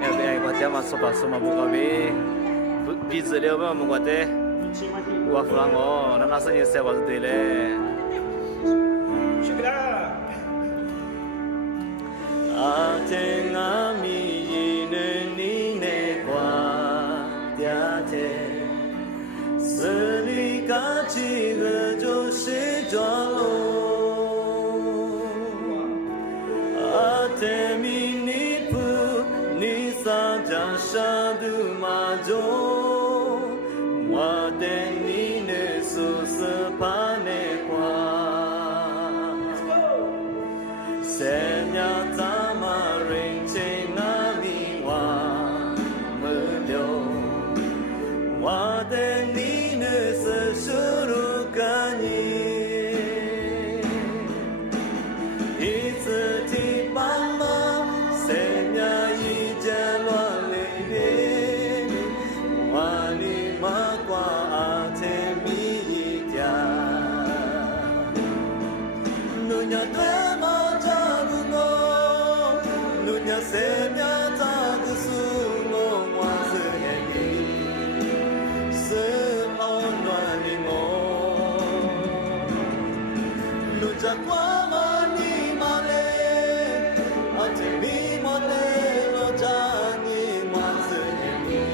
FBI 国家嘛说吧说嘛不搞呗，鼻子了嘛么国的，我弗朗哦，那是你说话是对嘞。阿天阿米呢你呢瓜嗲的，是你家几个就是抓喽。阿天米你不你撒家沙杜马中，我的你呢苏斯帕呢瓜。Senya tamaring chenami wa melyo wa de ni ne se shuru kani itse ti pama senya yi jalwa le ne wa ni ma kwa a te mi kya nunya Semia tagu sumo mwaze yegi Seponwa ni mo Luja kwa mani male Ate mi male loja ni mwaze yegi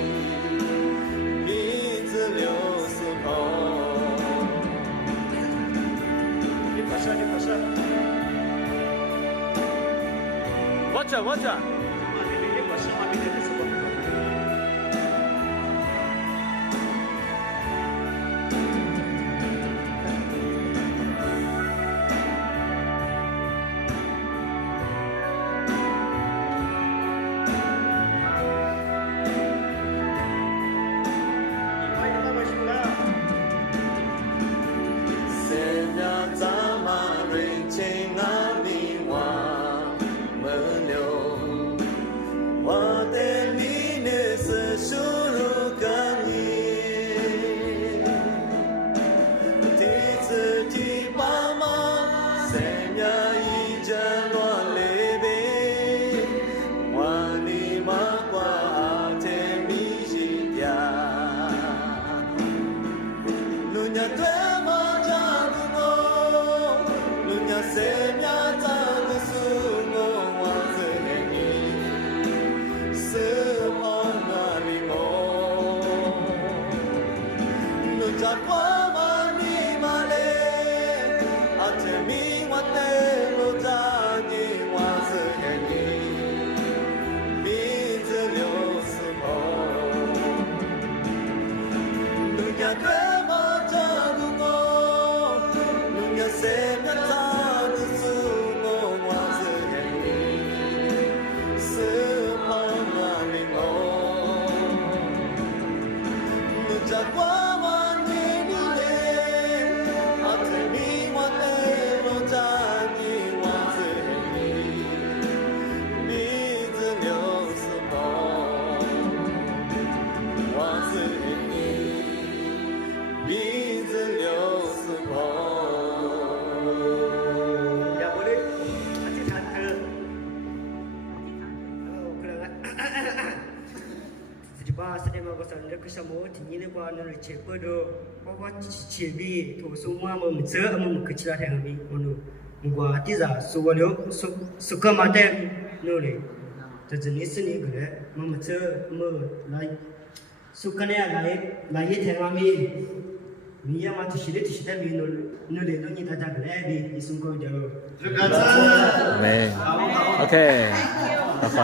Bizi liu supo Ni pasha Watch out. Samo tinggi kwa nol cepat do, kwa cibi tu semua memecah memkecil hati kami, ono, gua tiza suwalio suka mata nolai, terjenis ni gula memecah lai suka ni lai hati kami, ni yang mati sidet mi nolai do ni tata gula bi isungko jauh. Amen. Okay. Apa?